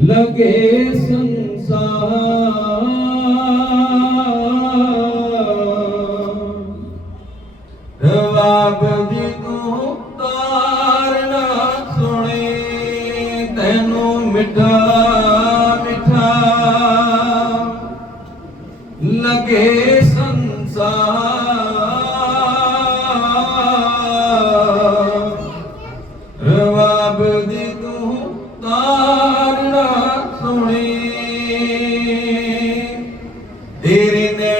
ਲਗੇ ਸੰਸਾਰ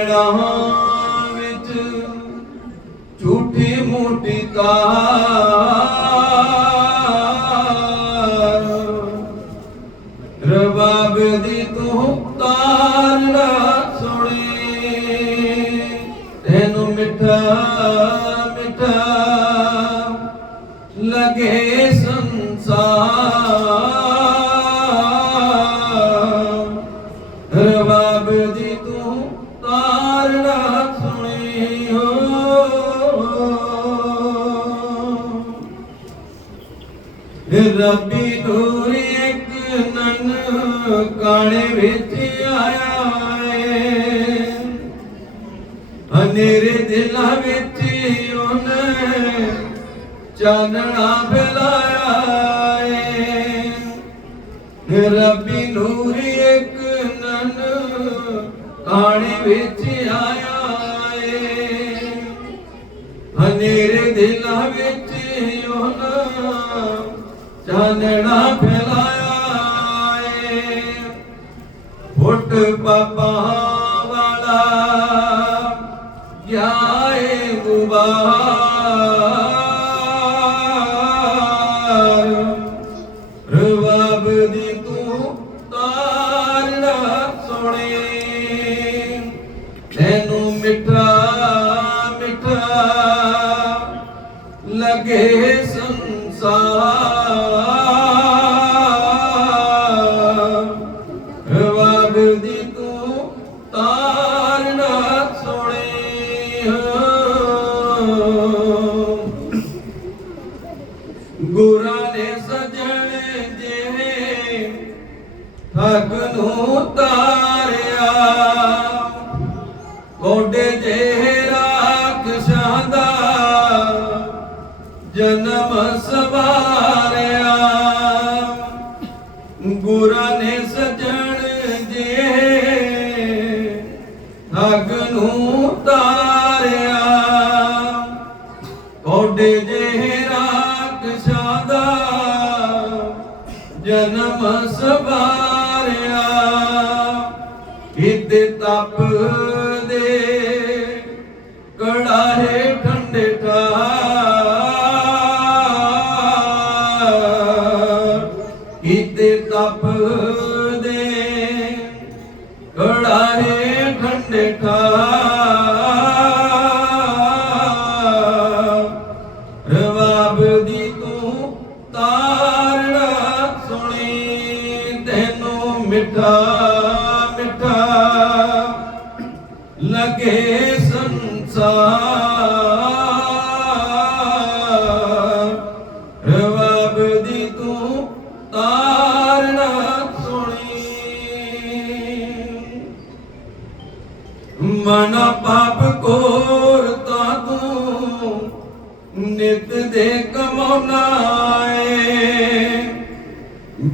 ਤੇਰੇ ਵਿੱਚ ਝੂਠੀ ਮੋਟੀ ਤਾਰ ਰਬਾਬ ਦੀ ਤੂੰ ਤਾਰ ਨਾ ਸੁਣੀ ਤੈਨੂੰ ਮਿੱਠਾ ਮਿੱਠਾ ਰੱਬੀ ਨੂਰ ਇੱਕ ਨਨ ਕਾਣੇ ਵਿੱਚ ਆਇਆ ਏ। ਹਨੇਰੇ ਦਿਲਾਂ ਵਿੱਚ ਉਹਨੇ ਚਾਨਣਾ ਫੈਲਾਇਆ ਏ। ਰੱਬੀ ਨੂਰ ਇੱਕ ਨਨ ਕਾਣੇ ਵਿੱਚ ਚਾਨਣਾ ਫੈਲਾਇਆ ਏ। ਫੁੱਟ ਪਾਪਾ ਵਾਲਾ ਗਿਆ ਗੁਬਾਰ ਰਵਾਬ ਦੀ ਤੂੰ ਤਾਰਣਾ ਸੁਣੇ। ਤੈਨੂੰ ਮਿੱਠਾ ਮਿੱਠਾ ਲਗੇ ਠੱਗ ਨੂੰ ਤਾਰਿਆ। ਕੋਡੇ ਜੇ ਰਾਖਸ਼ਾਂ ਦਾ ਜਨਮ ਸਵਾਰਿਆ। ਗੁਰਾਂ ਨੇ ਸਜਣ ਜੇ ਠੱਗ ਤਾਰਿਆ। ਕੋਡੇ ਜੇ ਰਾਖਸ਼ਾਂ ਦਾ ਜਨਮ ਸਵਾਰਿਆ। ਹਿੱਤ ਤਪ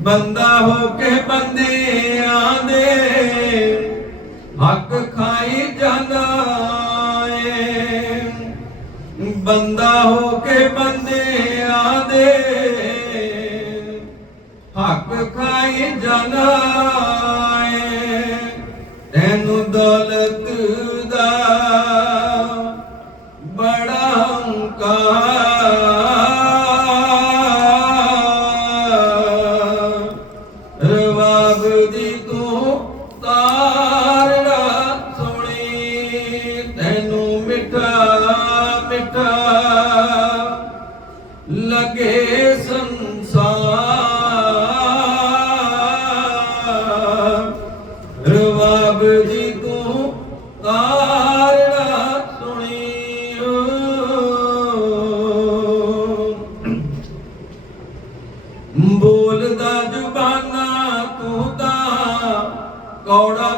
ਬੰਦਾ ਹੋ ਕੇ ਬੰਦਿਆਂ ਦੇ ਹੱਕ ਖਾਈ ਜਾਂਦਾ ਏ। ਬੰਦਾ ਹੋ ਕੇ ਬੰਦਿਆਂ ਦੇ ਹੱਕ ਖਾਈ ਜਾਣਾ ਏ। ਤੈਨੂੰ ਦੌਲਤ ਦਾ ਲਗੇ ਸੰਸਾਰ। ਰਵਾਬ ਦੀ ਤੂੰ ਤਾਰਣਾ ਸੁਣੀ ਬੋਲਦਾ ਜ਼ੁਬਾਨਾ ਤੂੰ ਤਾਂ ਕੌੜਾ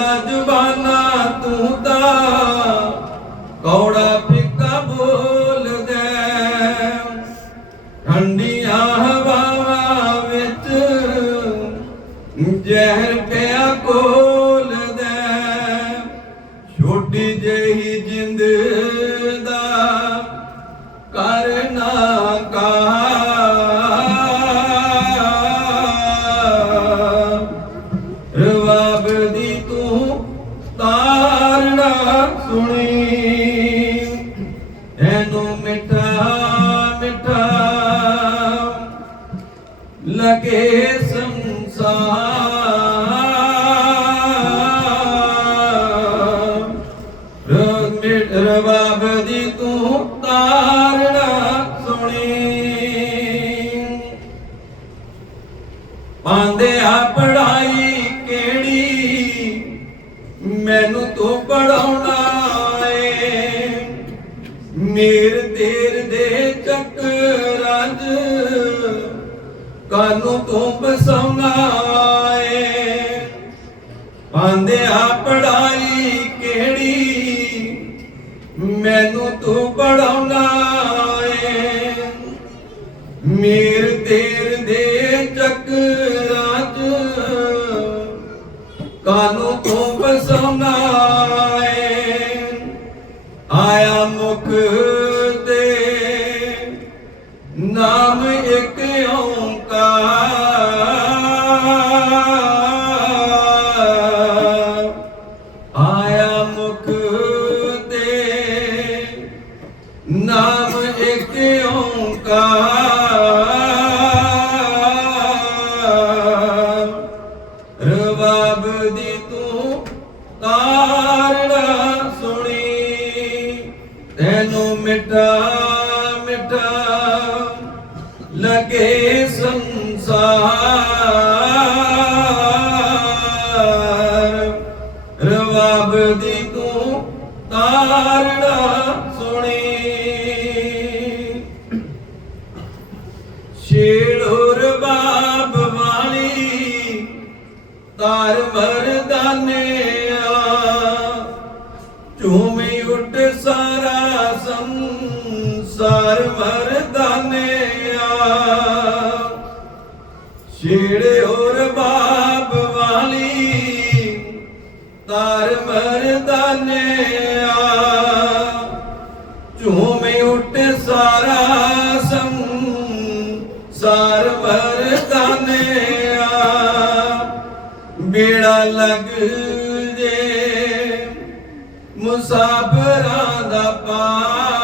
ਬੋਲਦਾ ਜ਼ੁਬਾਨਾ ਤੂੰ ਤਾਂ ਕੌੜਾ ਲਗੇ ਸੰਸਾਰ ਰਮਿਟ ਰਵਾਬ ਦੀ ਤੂੰ ਤਾਰਣਾ ਸੁਣੀ ਪਾਂਦੇ ਆ ਪੜਾਈ ਕਿਹੜੀ ਮੈਨੂੰ ਤੂੰ ਪੜਾਉਣਾ ਏ ਮੇਰ ਕਾਨੂੰ ਤੂੰ ਬਸਾਉਣਾ ਏ ਆ ਪੜਾਈ ਕਿਹੜੀ? ਮੈਨੂੰ ਤੂੰ ਪੜਾਉਣਾ ਏ ਮੇਰ ਤੇਰ ਦੇ ਚੱਕਰਾਂ 'ਚ ਕਾਨੂੰ ਤੂੰ ਬਸਾਉਣਾ ਆਇਆ ਮੁਖ का ਝੂਮੀ ਉੱਠ ਸਾਰਾ ਸੰਸਾਰ ਮਰਦਾਨਿਆ ਛੇੜੇ ਹੋਰ ਬਾਪ ਵਾਲੀ ਤਾਰ ਮਰਦਾਨਿਆ ਝੂਮੇ ਉੱਠ ਸਾਰਾ ਸੰਸਾਰ ਮਰਦਾਨਿਆ ਬੇੜਾ ਲੱਗ ਮੁਸਾਫਰਾਂ ਦਾ ਪਾਰ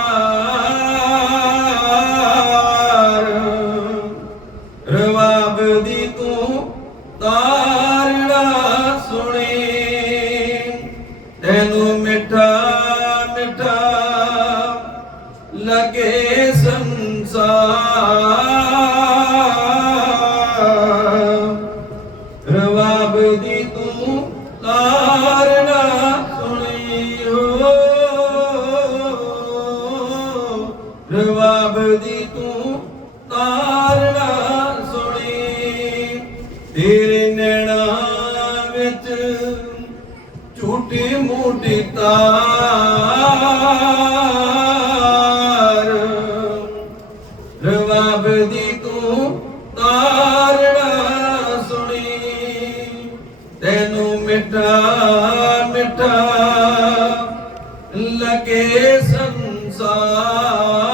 ਝੂਠੀ ਮੂਠੀ ਤਾਰ। ਰਵਾਬ ਦੀ ਤੂੰ ਤਾਰਣਾ ਸੁਣੀ। ਤੈਨੂੰ ਮਿੱਠਾ ਮਿੱਠਾ ਲਗੇ ਸੰਸਾਰ।